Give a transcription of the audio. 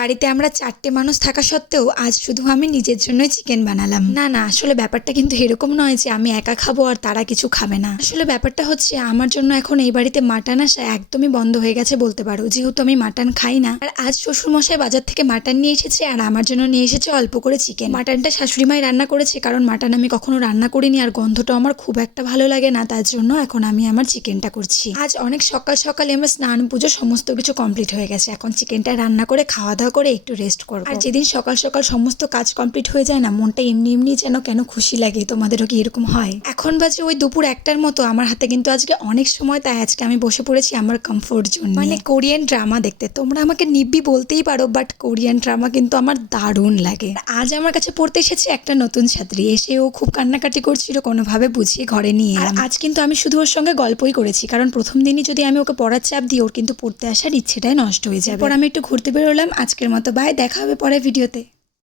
বাড়িতে আমরা 4টে মানুষ থাকা সত্ত্বেও আজ শুধু আমি নিজের জন্যই চিকেন বানালাম। না আসলে ব্যাপারটা কিন্তু এরকম নয় যে আমি একা খাবো আর তারা কিছু খাবে না। আসলে ব্যাপারটা হচ্ছে আমার জন্য এখন এই বাড়িতে মাটন আসা একদমই বন্ধ হয়ে গেছে বলতে পারো, যেহেতু আমি মাটন খাই না। আর আজ শ্বশুরমশাই বাজার থেকে মাটন নিয়ে এসেছে আর আমার জন্য নিয়ে এসেছে অল্প করে চিকেন। মাটনটা শাশুড়ি মাই রান্না করেছে, কারণ মাটন আমি কখনো রান্না করিনি আর গন্ধটা আমার খুব একটা ভালো লাগে না, তার জন্য এখন আমি আমার চিকেনটা করছি। আজ অনেক সকাল সকালে আমার স্নান পুজো সমস্ত কিছু কমপ্লিট হয়ে গেছে। এখন চিকেনটা রান্না করে খাওয়া দাওয়া করে একটু রেস্ট করবো। আর যেদিন সকাল সকাল সমস্ত কাজ কমপ্লিট হয়ে যায় না, মনটা এমনি এমনি যেন কেন খুশি লাগে। তোমাদেরও কি এরকম হয়? এখন বাজে ওই দুপুর 1টার মতো। আমার হাতে কিন্তু আজকে অনেক সময়, তাই আজকে আমি বসে পড়েছি আমার কমফোর্ট জোন, মানে কোরিয়ান ড্রামা দেখতে। তোমরা আমাকে নিব্বি বলতেই পারো, বাট কোরিয়ান ড্রামা কিন্তু আমার দারুণ লাগে। আজ আমার কাছে পড়তে এসেছে একটা নতুন ছাত্রী, এসে ও খুব কান্নাকাটি করছিল, কোনোভাবে বুঝিয়ে ঘরে নিয়ে এলাম। আজ কিন্তু আমি শুধু ওর সঙ্গে গল্পই করেছি, কারণ প্রথম দিনই যদি আমি ওকে পড়ার চাপ দিই, ওর কিন্তু পড়তে আসার ইচ্ছেটাই নষ্ট হয়ে যাবে। পর আমি একটু ঘুরতে বেরোলাম। আজকের মতো বাই, দেখা হবে পরের ভিডিওতে।